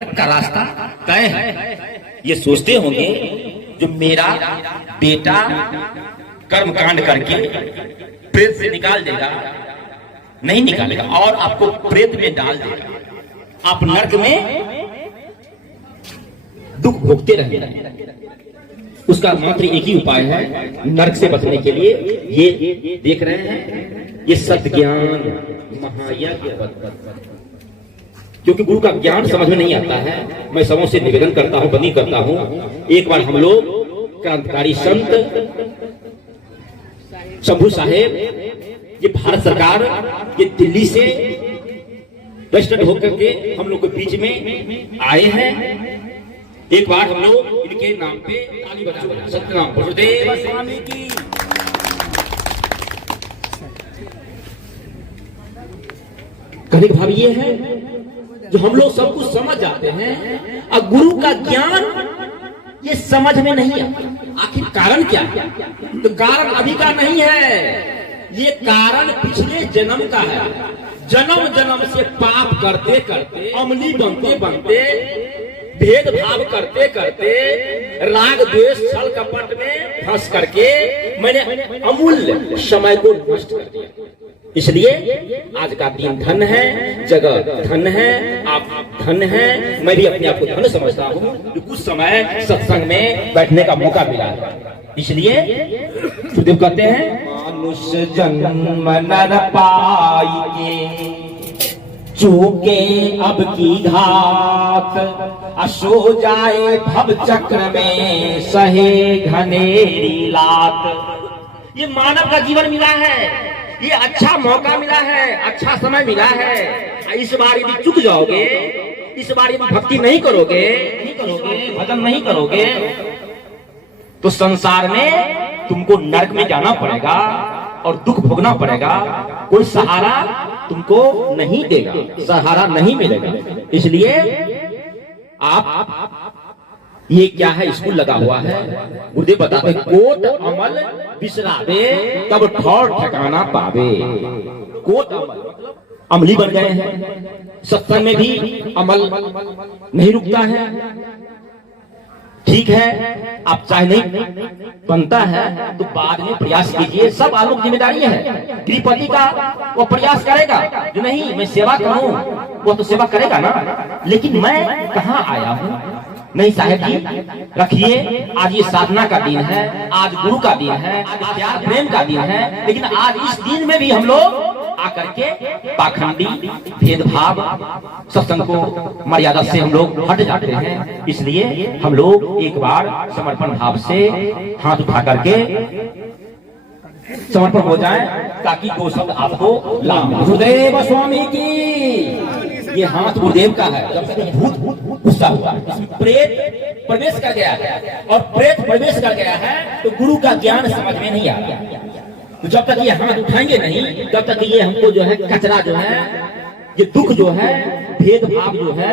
का रास्ता तय है। ये सोचते होंगे जो मेरा बेटा कर्म कांड करके प्रेत से निकाल देगा, नहीं निकालेगा और आपको प्रेत में डाल देगा, आप नरक में दुख भोगते रहेंगे। उसका मात्र एक ही उपाय है नरक से बचने के लिए। ये देख रहे हैं, ये सत्य ज्ञान महायज्ञ, क्योंकि गुरु का ज्ञान समझ में नहीं आता है। मैं सबों से निवेदन करता हूं, बंदी करता हूं, एक बार हम लोग क्रांतिकारी संत शंभू साहेब, ये भारत सरकार, ये दिल्ली से रजिस्टर्ड होकर के हम लोग के बीच में आए हैं। एक बार हम लोग इनके नाम पे ताली बजा, सत्यनाम गुरुदेव स्वामी की। कहने का भाव ये है जो हम लोग सब कुछ समझ जाते हैं और गुरु का ज्ञान ये समझ में नहीं आता। आखिर कारण क्या है? तो कारण अभी का नहीं है, ये कारण पिछले जन्म का है। जन्म जन्म से पाप करते करते, अमली बनते बनते, भेदभाव करते करते, राग द्वेष छल कपट में फंस करके मैंने अमूल्य समय को नष्ट कर दिया। इसलिए आज का दिन धन है, जगह धन है, आप धन है, मैं भी अपने आप को धन समझता हूँ कि कुछ समय सत्संग में बैठने का मौका मिला है। इसलिए सुखदेव कहते हैं, मनुष्य जन्म नर पाइके चूके अब की घात, अशो जाए भव चक्र में सहे घनेरी लात। ये मानव का जीवन मिला है, ये अच्छा मौका मिला है, अच्छा समय मिला है। इस बार यदि चुक जाओगे, इस बार यदि भक्ति नहीं करोगे, भजन नहीं करोगे, तो संसार में तुमको नरक में जाना पड़ेगा और दुख भोगना पड़ेगा। कोई सहारा तुमको नहीं देगा, सहारा नहीं मिलेगा। इसलिए आप ये क्या है, स्कूल लगा हुआ है, गुरुदेव बताते कोट अमल बिसरावे तब ठौर ठिकाना पावे। कोट अमल, अमली बन गए हैं, सत्संग में भी अमल नहीं रुकता है। ठीक है, आप चाहे नहीं बनता है तो बाद में प्रयास कीजिए, सब आलोक जिम्मेदारी है। गृहपति का वो प्रयास करेगा, जो नहीं मैं सेवा करूं वो तो सेवा करेगा ना, लेकिन मैं कहाँ आया हूँ। नहीं साहेब जी, रखिए, आज ये साधना का दिन है, आज गुरु का दिन है, आज प्यार प्रेम का दिन है, लेकिन आज इस दिन में भी हम लोग आकर के पाखंडी भेदभाव सत्संग को मर्यादा से हम लोग हट जाते हैं। इसलिए हम लोग एक बार समर्पण भाव से हाथ उठा करके समर्पण हो जाए, ताकि वो शब्द आपको लाभ। गुरुदेव स्वामी की। ये हाथ गुरुदेव का है। जब से भूत गुस्सा हुआ, प्रेत प्रवेश कर गया है, और प्रेत प्रवेश कर गया है तो गुरु का ज्ञान समझ में नहीं आ रहा। तो जब तक ये हाथ उठाएंगे नहीं, तब तक ये हमको जो है कचरा जो है, ये दुख जो है, भेदभाव जो है,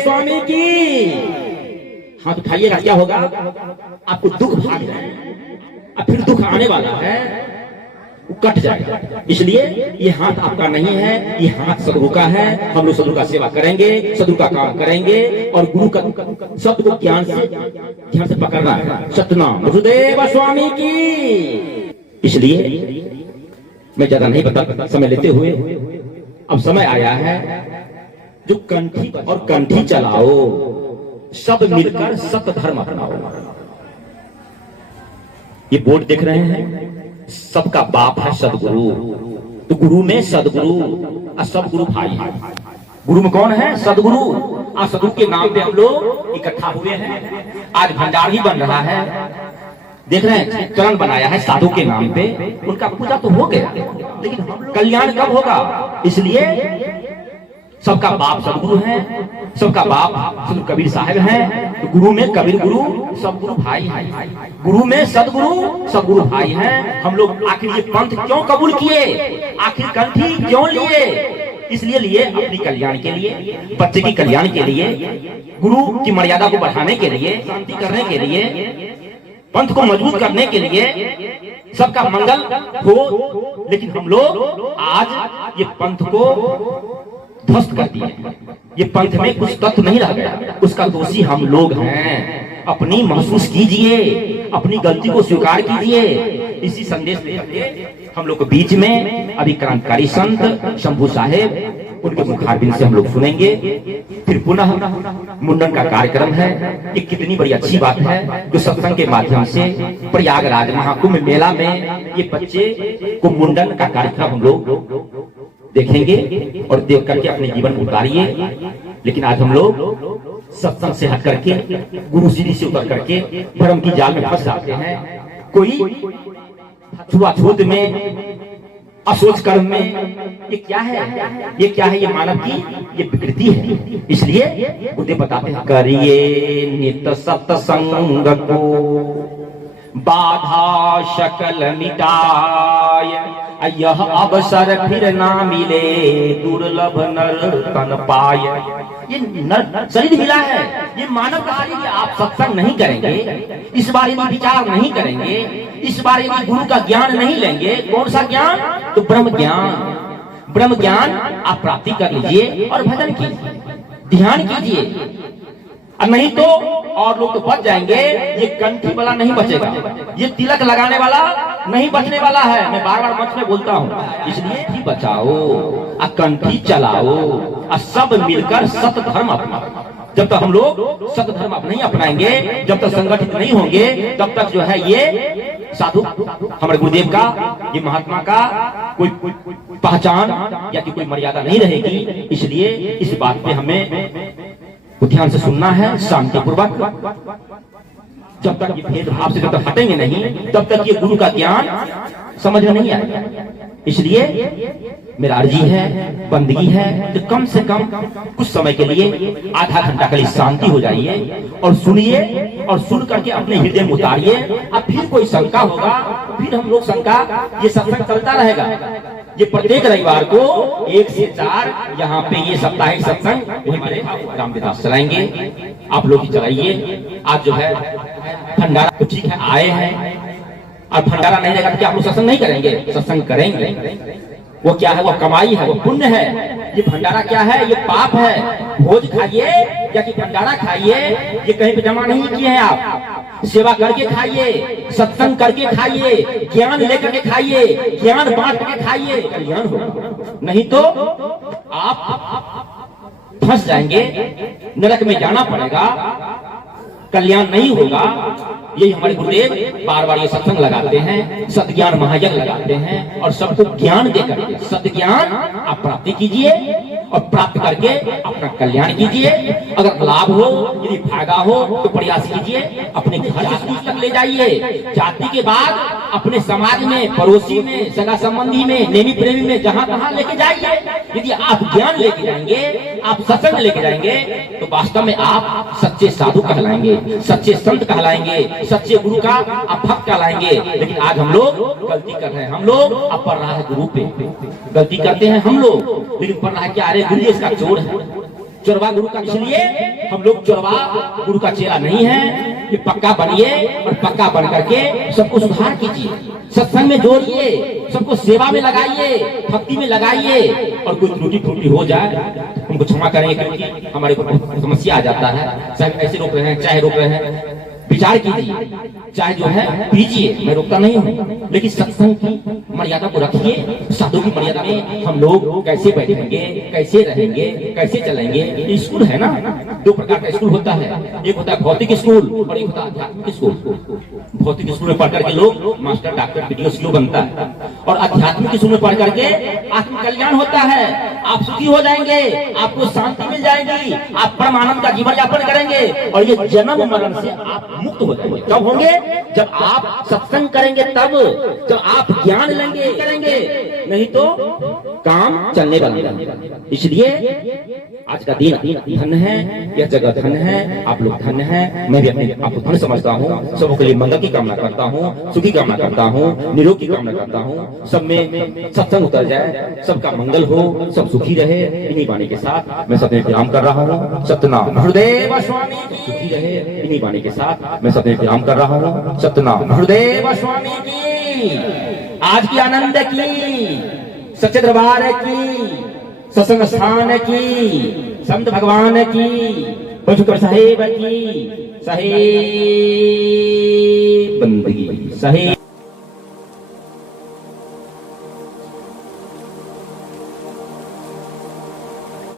स्वामी की। हाथ उठाइएगा, क्या होगा? आपको दुख भाग जाएगा, फिर दुख आने वाला है, वो कट जाएगा। इसलिए ये हाथ आपका नहीं है, ये हाथ सदगुरु का है। हम लोग सदगुरु का सेवा करेंगे, सदगुरु का काम करेंगे, और गुरु का शब्द को ज्ञान से ध्यान से पकड़ना है। सत्यनाम गुरुदेव स्वामी की। इसलिए मैं ज्यादा नहीं बता, समय लेते हुए अब समय आया है जो कंठी और कंठी चलाओ, सब मिलकर सत्य धर्म अपनाओ। ये बोर्ड देख रहे हैं, सबका बाप है सदगुरु। तो गुरु में सदगुरु और सब गुरु भाई है। गुरु में कौन है? सदगुरु। आज सदगुरु के नाम पे हम लोग इकट्ठा हुए हैं। आज भंडार ही बन रहा है, देख रहे हैं, चरण बनाया है साधु के नाम पे। उनका पूजा तो हो गया, लेकिन कल्याण कब होगा? इसलिए सबका बाप सदगुरु है, सबका बाप सदगुरु कबीर साहब है। तो गुरु में कबीर गुरु, सब गुरु भाई है। गुरु में सदगुरु, सब गुरु भाई हैं। हम लोग आखिर ये पंथ क्यों कबूल किए? आखिर कंठी क्यों लिए? इसलिए लिए अपनी कल्याण के लिए, बच्चे की कल्याण के लिए, गुरु की मर्यादा को बढ़ाने के लिए, शांति करने के लिए, पंथ को मजबूत करने के लिए। सबका मंगल हो, लेकिन हम लोग आज ये पंथ को ध्वस्त कर दिए। ये पंथ में कुछ तत्व नहीं रह गया, उसका दोषी हम लोग हैं। अपनी महसूस कीजिए, अपनी गलती को स्वीकार कीजिए। इसी संदेश में हम लोग के बीच में अभी क्रांतिकारी संत शंभू साहेब, उनके मुखारबिंद से हम लोग सुनेंगे। फिर पुनः मुंडन का कार्यक्रम है। ये कितनी बड़ी अच्छी बात है जो सत्संग के माध्यम से प्रयागराज महाकुंभ मेला में ये बच्चे को मुंडन का कार्यक्रम हम लोग देखेंगे और देख करके अपने जीवन में उतारिए। लेकिन आज हम लोग सत्संग से हट करके, गुरु सीढ़ी से उतर करके भ्रम की जाल में फंस जाते हैं। कोई छुआछूत में, असोच कर्म में, ये क्या है? ये क्या है? ये मानव की ये विकृति है। इसलिए बुद्धे बताते हैं, करिए नित सत्संग को, बाधा शकल मिटाय, यह अवसर फिर ना मिले, दुर्लभ नर तन पाय। ये नर शरीर मिला है, ये मानव कहा कि आप सत्संग नहीं करेंगे, इस बार यदि विचार नहीं करेंगे, इस बार यदि गुरु का ज्ञान नहीं लेंगे। कौन सा ज्ञान? तो ब्रह्म ज्ञान। ब्रह्म ज्ञान आप प्राप्ति कर लीजिए और भजन कीजिए, ध्यान कीजिए। और नहीं तो और लोग तो बच जाएंगे, ये कंठी वाला नहीं बचेगा, ये तिलक लगाने वाला नहीं बचने वाला है। मैं बार बार मंच में बोलता हूँ, इसलिए ही बचाओ, कंठी चलाओ और सब मिलकर सत धर्म अपनाओ। जब तक हम लोग सत धर्म नहीं अपनाएंगे, जब तक संगठित नहीं होंगे, तब तक जो है ये साधु हमारे गुरुदेव का, ये महात्मा का कोई पहचान या कोई मर्यादा नहीं रहेगी। इसलिए इस बात पे हमें ध्यान से सुनना है, शांति पूर्वक। जब तक ये भेदभाव से जब तक हटेंगे नहीं, तब तक ये गुरु का ज्ञान समझ में नहीं आएगा। इसलिए मेरा अर्जी है, बंदगी है कि कम से कम कुछ समय के लिए, आधा घंटा के लिए शांति हो जाइए और सुनिए, और सुन करके अपने हृदय में उतारिए। अब फिर कोई शंका होगा, फिर हम लोग शंका, ये सत्संग चलता रहेगा। ये प्रत्येक रविवार को 1 से 4 यहाँ पे ये साप्ताहिक सत्संग वही मेरे रामविलास चलाएंगे, आप लोग ही चलाइए। आज जो है भंडारा तो ठीक है, आए हैं, और भंडारा नहीं रहेगा तो क्या आप लोग सत्संग नहीं करेंगे? सत्संग करेंगे। वो क्या है? वो कमाई है, वो पुण्य है। ये भंडारा क्या है? ये पाप है। भोज खाइए या कि भंडारा खाइए, ये कहीं पे जमा नहीं किए हैं आप। सेवा करके खाइए, सत्संग करके खाइए, ज्ञान लेकर के खाइए, ज्ञान बांट के खाइए, कल्याण होगा। नहीं तो आप फंस जाएंगे, नरक में जाना पड़ेगा, कल्याण नहीं होगा। यही हमारे गुरुदेव बार बार ये सत्संग लगाते हैं, सत्ज्ञान महायज्ञ लगाते हैं, और सबको ज्ञान देकर सत्य ज्ञान आप प्राप्ति कीजिए और प्राप्त करके अपना कल्याण कीजिए। अगर लाभ हो, यदि फायदा हो तो प्रयास कीजिए, अपने घर तक ले जाइए। जाति के बाद अपने समाज में, पड़ोसी में, सगा संबंधी में, नेमी प्रेमी में, जहाँ तहाँ लेके जाइए। यदि आप ज्ञान लेके जाएंगे, आप सत्संग लेके जाएंगे, तो वास्तव में आप सच्चे साधु कहलाएंगे, सच्चे संत कहलाएंगे, सच्चे गुरु का आप भक्त कहलाएंगे। लेकिन आज हम लोग गलती कर रहे हैं, हम लोग अब पढ़ रहा है गुरु पे, गलती करते हैं हम लोग, लेकिन पढ़ रहा है क्या? अरे गुरु इसका चोर है, चोरवा गुरु का। इसलिए हम लोग चोरवा गुरु का चेला नहीं है। ये पक्का बनिए और पक्का बन करके सबको सुधार कीजिए, सत्संग में जोड़िए, सबको सेवा में लगाइए, भक्ति में लगाइए। और कोई त्रुटि फूटी हो जाए हमको क्षमा करेंगे, क्योंकि हमारे को समस्या आ जाता है। चाहे ऐसे रोक रहे हैं, चाहे रोक रहे हैं, विचार कीजिए, चाहे जो है पीजिए, मैं रोकता नहीं हूँ, लेकिन सत्संग की मर्यादा को रखिए। साधु की मर्यादा में हम लोग कैसे बैठेंगे, कैसे रहेंगे, कैसे चलेंगे। स्कूल है ना, 2 प्रकार का स्कूल होता है, एक होता है भौतिक स्कूल और एक होता है आध्यात्मिक स्कूल। भौतिक स्कूल में पढ़ करके लोग मास्टर, डॉक्टर, पीटीओ, सीओ बनता है, और आध्यात्मिक स्कूल में पढ़ करके आत्म कल्याण होता है। आप सुखी हो जाएंगे, आपको शांति मिल जाएगी, आप परमानंद का जीवन यापन करेंगे, और ये जन्म मरण से आप मुक्त हो जाएंगे। कब होंगे? जब आप सत्संग करेंगे, तब जब आप ज्ञान लेंगे, करेंगे, नहीं तो काम चलने वाला नहीं। इसलिए आज का दिन धन है, यह जगह धन है, आप लोग धन है, मैं भी अपने आप को धन समझता हूँ। सबों के लिए मंगल की कामना करता हूँ, सुखी कामना करता हूँ, निरोग की कामना करता हूँ। सब में सत्संग उतर जाए, सबका मंगल हो, सब सुखी रहे। इन्हीं वाणी के साथ मैं सबने विराम कर रहा हूँ। सत्यनाम गुरुदेव स्वामी की सुखी रहे। इन्हीं वाणी के साथ मैं सबने विराम कर रहा हूँ। सत्यनाम गुरुदेव स्वामी की आज की आनंद की, सच्चे दरबार की, सत्संग स्थान की, संत भगवान की, बचकर साहेब की, साहेब बंदगी, साहेब